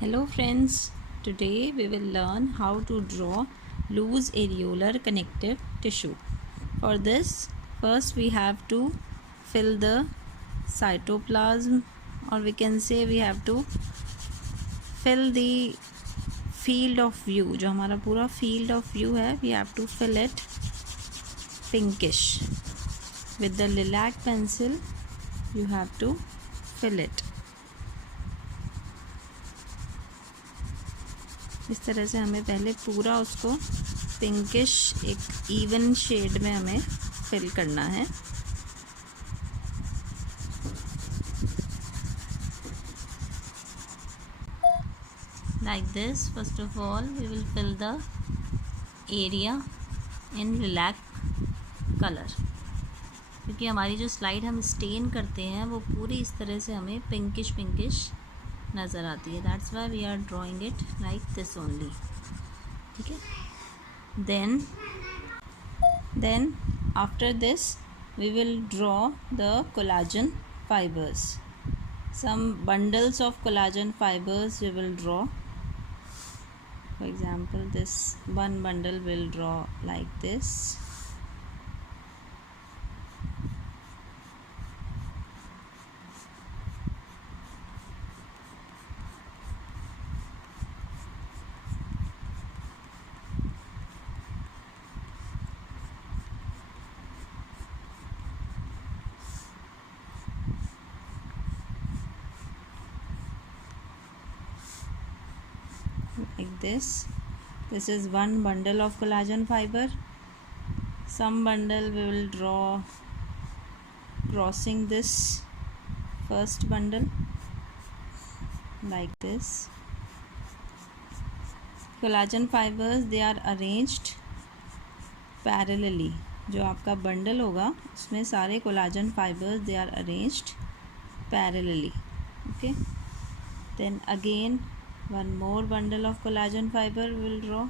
Hello friends, today we will learn how to draw loose areolar connective tissue. For this, first we have to fill the cytoplasm, or we can say we have to fill the field of view. जो हमारा पूरा field of view है, we have to fill it pinkish. With the lilac pencil, you have to fill it. इस तरह से हमें पहले पूरा उसको पिंकिश एक इवन शेड में हमें फिल करना है. Like this, first of all we will fill the area in lilac color, क्योंकि हमारी जो स्लाइड हम स्टेन करते हैं वो पूरी इस तरह से हमें पिंकिश नज़र आती है. That's why we are drawing it like this only. ठीक है. Then after this we will draw the collagen fibres. Some bundles of collagen fibres we will draw. For example this one bundle will draw like this. Like this is one bundle of collagen fiber. Some bundle we will draw crossing this first bundle like this. Collagen fibers, they are arranged parallelly. जो आपका bundle होगा उसमें सारे collagen fibres they are arranged parallelly. Okay. Then again one more bundle of collagen fiber we will draw.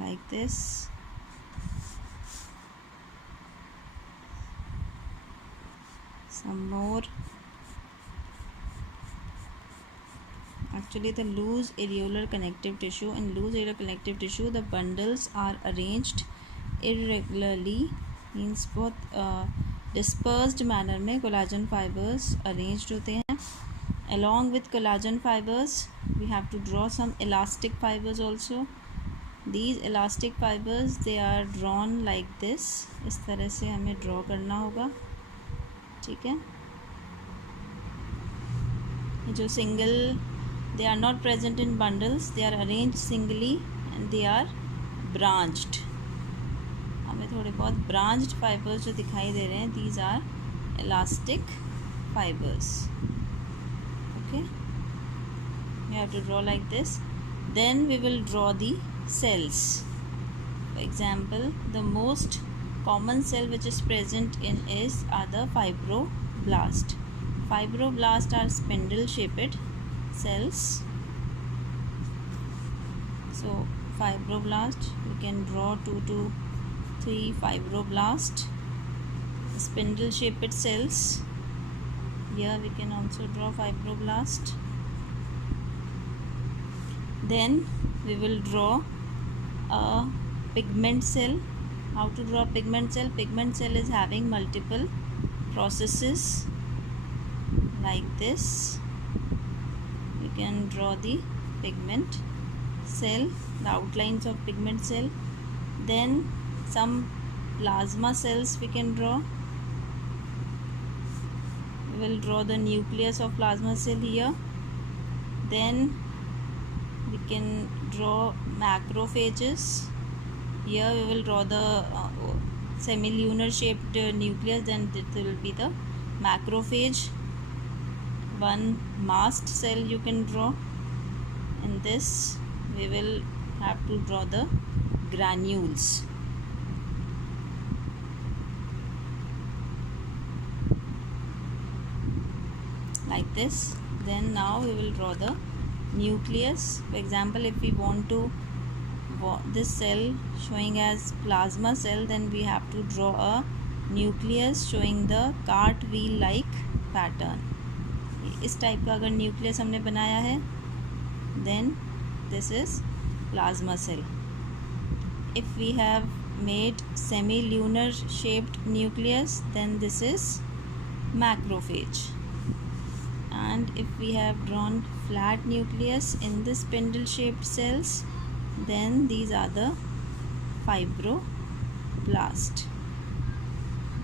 Like this. Some more. Actually, the loose areolar connective tissue. In loose areolar connective tissue, the bundles are arranged irregularly, means बहुत dispersed manner में collagen fibers arranged होते हैं. Along with collagen fibers, we have to draw some elastic fibers also. These elastic fibers, they are drawn like this. इस तरह से हमें draw करना होगा. ठीक है. जो single, they are not present in bundles, they are arranged singly and they are branched. हमें थोड़े बहुत branched fibers जो दिखाई दे रहे हैं, these are elastic fibers. Okay, we have to draw like this. Then we will draw the cells. For example, the most common cell which is present in are the fibroblast. Fibroblasts are spindle shaped cells. So fibroblast, we can draw 2 to 3 fibroblast spindle shaped cells. Here we can also draw fibroblast. Then we will draw a pigment cell. How to draw pigment cell? Pigment cell is having multiple processes like this. We can draw the pigment cell, the outlines of pigment cell. Then some plasma cells we can draw. We will draw the nucleus of plasma cell here. Then we can draw macrophages. Here we will draw the semilunar shaped nucleus, then it will be the macrophage. One mast cell you can draw. In this we will have to draw the granules. Like this. Then now we will draw the nucleus. For example, if we want to this cell showing as plasma cell, then we have to draw a nucleus showing the cartwheel like pattern. इस type का अगर nucleus हमने बनाया है, then this is plasma cell. If we have made semi-lunar shaped nucleus, then this is macrophage. And if we have drawn flat nucleus in the spindle shaped cells, then these are the fibroblast.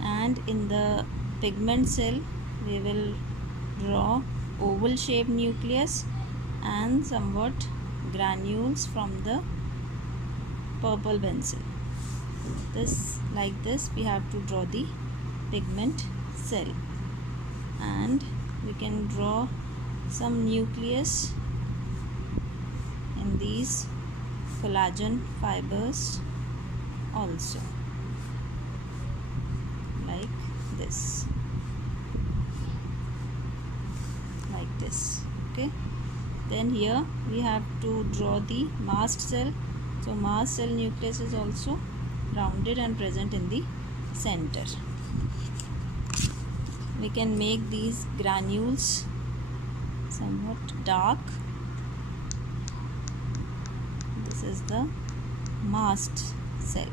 And in the pigment cell, we will draw oval shaped nucleus and somewhat granules from the purple pencil. Like this we have to draw the pigment cell, and we can draw some nucleus in these collagen fibers also, like this, okay. Then here we have to draw the mast cell. So mast cell nucleus is also rounded and present in the center. We can make these granules somewhat dark. This is the mast cell.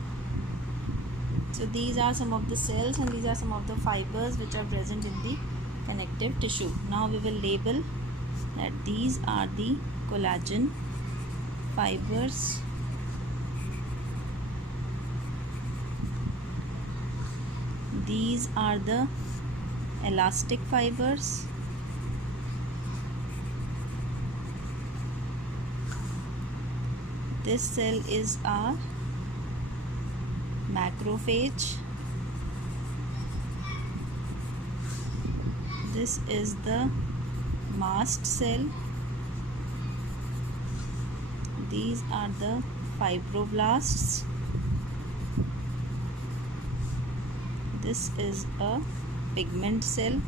So these are some of the cells and these are some of the fibers which are present in the connective tissue. Now we will label that these are the collagen fibers, these are the elastic fibers, this cell is our macrophage, this is the mast cell, these are the fibroblasts, this is a pigment cell,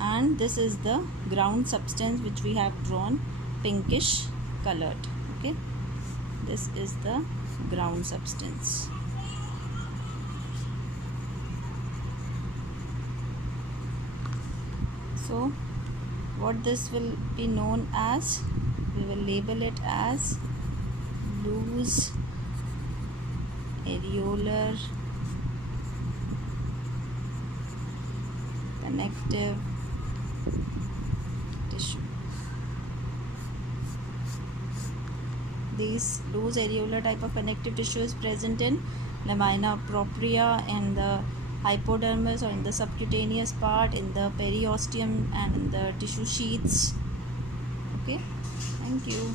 and this is the ground substance which we have drawn pinkish colored, okay. This is the ground substance. So what this will be known as, we will label it as loose areolar connective tissue. This loose areolar type of connective tissue is present in lamina propria and the hypodermis, or in the subcutaneous part, in the periosteum and in the tissue sheaths. Okay, thank you.